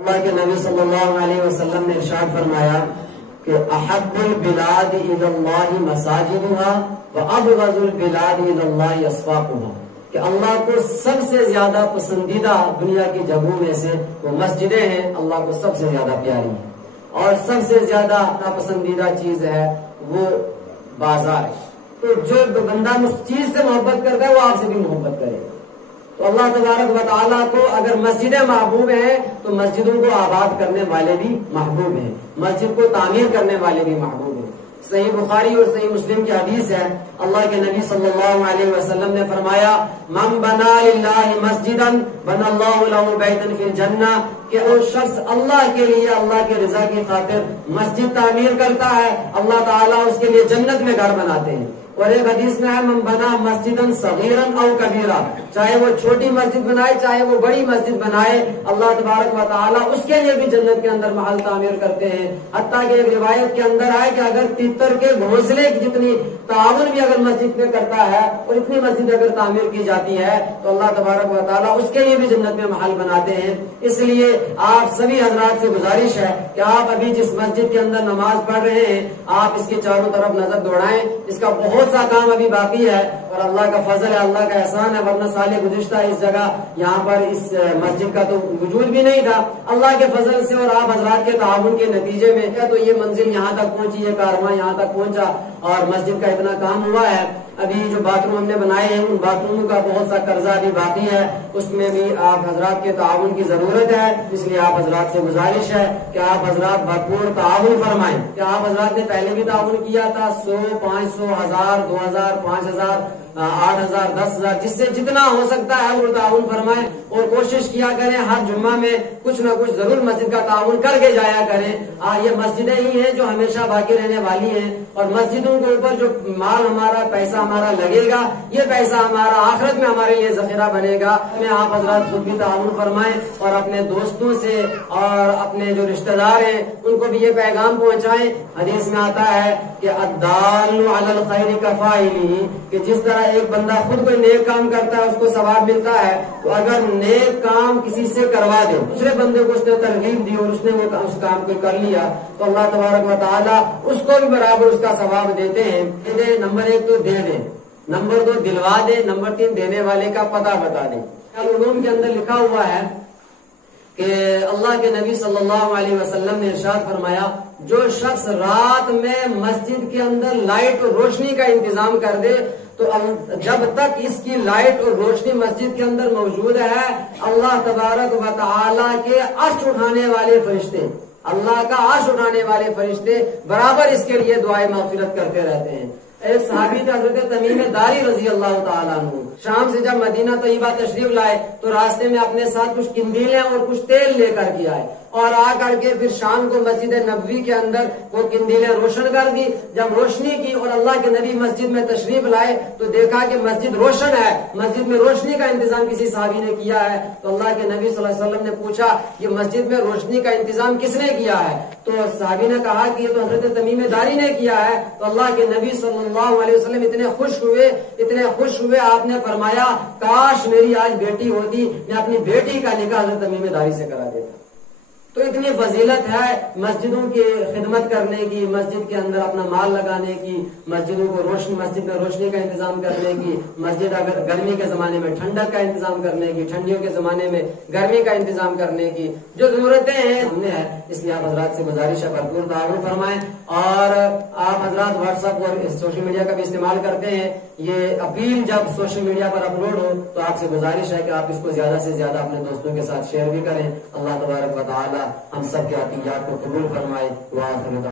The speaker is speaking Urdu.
اللہ کے نبی صلی اللہ علیہ وسلم نے ارشاد فرمایا کہ احب البلاد الی اللہ مساجدها وابغض البلاد الی اللہ اسواقها، کہ اللہ کو سب سے زیادہ پسندیدہ دنیا کی جگہوں میں سے وہ مسجدیں ہیں، اللہ کو سب سے زیادہ پیاری ہیں، اور سب سے زیادہ ناپسندیدہ چیز ہے وہ بازار ہے۔ تو جو بندہ اس چیز سے محبت کرتا ہے وہ آپ سے بھی محبت کرے۔ تو اللہ تبارک و تعالیٰ کو اگر مسجدیں محبوب ہیں تو مسجدوں کو آباد کرنے والے بھی محبوب ہیں، مسجد کو تعمیر کرنے والے بھی محبوب ہیں۔ صحیح بخاری اور صحیح مسلم کی حدیث ہے، اللہ کے نبی صلی اللہ علیہ وسلم نے فرمایا من بنا للہ مسجدا بنا اللہ لہ بیتا فی الجنہ، کہ وہ شخص اللہ کے لیے اللہ کے رضا کی خاطر مسجد تعمیر کرتا ہے، اللہ تعالیٰ اس کے لیے جنت میں گھر بناتے ہیں۔ اور ایک حدیث میں ہے من بنا مسجدا صغیرا او کبیرا، چاہے وہ چھوٹی مسجد بنائے چاہے وہ بڑی مسجد بنائے، اللہ تبارک و تعالیٰ اس کے لیے بھی جنت کے اندر محل تعمیر کرتے ہیں۔ حتیٰ کہ ایک روایت کے اندر آئے کہ اگر تیتر کے گھونسلے کی جتنی تعاون بھی اگر مسجد میں کرتا ہے اور اتنی مسجد اگر تعمیر کی جاتی ہے تو اللہ تبارک و تعالیٰ اس کے لیے بھی جنت میں محل بناتے ہیں۔ اس لیے آپ سبھی حضرات سے گزارش ہے کہ آپ ابھی جس مسجد کے اندر نماز پڑھ رہے ہیں آپ اس کے چاروں طرف نظر دوڑائیں، اس کا بہت سا کام ابھی باقی ہے اور اللہ کا فضل ہے، اللہ کا احسان ہے، ورنہ سال گزشتہ اس جگہ یہاں پر اس مسجد کا تو وجود بھی نہیں تھا۔ اللہ کے فضل سے اور آپ حضرات کے تعاون کے نتیجے میں تو یہ منزل یہاں تک پہنچی، یہ کارواں یہاں تک پہنچا اور مسجد کا اتنا کام ہوا ہے۔ ابھی جو باتھ روم ہم نے بنائے ہیں ان باتھ روموں کا بہت سا قرضہ ابھی باقی ہے، اس میں بھی آپ حضرات کے تعاون کی ضرورت ہے، اس لیے آپ حضرات سے گزارش ہے کہ آپ حضرات بھرپور تعاون فرمائیں۔ کہ آپ حضرات نے پہلے بھی تعاون کیا تھا، 100، 500، 1000، 2000، 5000، 8000، 10000، جس سے جتنا ہو سکتا ہے وہ تعاون فرمائیں اور کوشش کیا کریں ہر جمعہ میں کچھ نہ کچھ ضرور مسجد کا تعاون کر کے جایا کریں۔ یہ مسجدیں ہی ہیں جو ہمیشہ باقی رہنے والی ہیں اور مسجدوں کے اوپر جو مال ہمارا پیسہ ہمارا لگے گا یہ پیسہ ہمارا آخرت میں ہمارے لیے ذخیرہ بنے گا۔ میں آپ حضرات خود بھی تعاون فرمائیں اور اپنے دوستوں سے اور اپنے جو رشتہ دار ہیں ان کو بھی یہ پیغام پہنچائیں۔ حدیث میں آتا ہے کہ الدال علی الخیر کفاعلہ، کہ جس طرح ایک بندہ خود کوئی نیک کام کرتا ہے اس کو ثواب ملتا ہے، تو اگر نیک کام کسی سے کروا دے، دوسرے بندے کو اس نے ترغیب دی اور اس نے وہ اس کام کو کر لیا تو اللہ تبارک و تعالیٰ اس کو بھی برابر اس کا ثواب دیتے ہیں۔ نمبر 1 تو دے دیں، نمبر 2 دلوا دے، نمبر 3 دینے والے کا پتہ بتا دیں۔ علوم کے اندر لکھا ہوا ہے کہ اللہ کے نبی صلی اللہ علیہ وسلم نے ارشاد فرمایا جو شخص رات میں مسجد کے اندر لائٹ اور روشنی کا انتظام کر دے تو جب تک اس کی لائٹ اور روشنی مسجد کے اندر موجود ہے اللہ تبارک و تعالیٰ کے عرش اٹھانے والے فرشتے، اللہ کا عرش اٹھانے والے فرشتے برابر اس کے لیے دعائیں مغفرت کرتے رہتے ہیں۔ ایک صحابی تھے حضرت تمیم داری رضی اللہ تعالیٰ عنہ، شام سے جب مدینہ طیبہ تشریف لائے تو راستے میں اپنے ساتھ کچھ قندیلیں اور کچھ تیل لے کر کے آئے اور آ کر کے پھر شام کو مسجد نبوی کے اندر وہ قندیلیں روشن کر دی۔ جب روشنی کی اور اللہ کے نبی مسجد میں تشریف لائے تو دیکھا کہ مسجد روشن ہے، مسجد میں روشنی کا انتظام کسی صحابی نے کیا ہے۔ تو اللہ کے نبی صلی اللہ علیہ وسلم نے پوچھا یہ مسجد میں روشنی کا انتظام کس نے کیا ہے؟ تو صحابی نے کہا کہ یہ تو حضرت تمیم داری نے کیا ہے۔ تو اللہ کے نبی صلی اللہ علیہ وسلم اتنے خوش ہوئے، آپ نے فرمایا کاش میری آج بیٹی ہوتی، میں اپنی بیٹی کا نکاح حضرت تمیم داری سے کرا دیتا۔ تو اتنی فضیلت ہے مسجدوں کی خدمت کرنے کی، مسجد کے اندر اپنا مال لگانے کی، مسجدوں کو مسجد میں روشنی کا انتظام کرنے کی، مسجد اگر گرمی کے زمانے میں ٹھنڈک کا انتظام کرنے کی، ٹھنڈیوں کے زمانے میں گرمی کا انتظام کرنے کی جو ضرورتیں ہیں ہم نے ہے، اس لیے آپ حضرات سے گزارش ہے بھرپور تعاون فرمائیں۔ اور آپ حضرات واٹس ایپ اور سوشل میڈیا کا بھی استعمال کرتے ہیں، یہ اپیل جب سوشل میڈیا پر اپلوڈ ہو تو آپ سے گزارش ہے کہ آپ اس کو زیادہ سے زیادہ اپنے دوستوں کے ساتھ شیئر بھی کریں۔ اللہ تبارک و تعالی ہم سب کے عطیات کو قبول فرمائے۔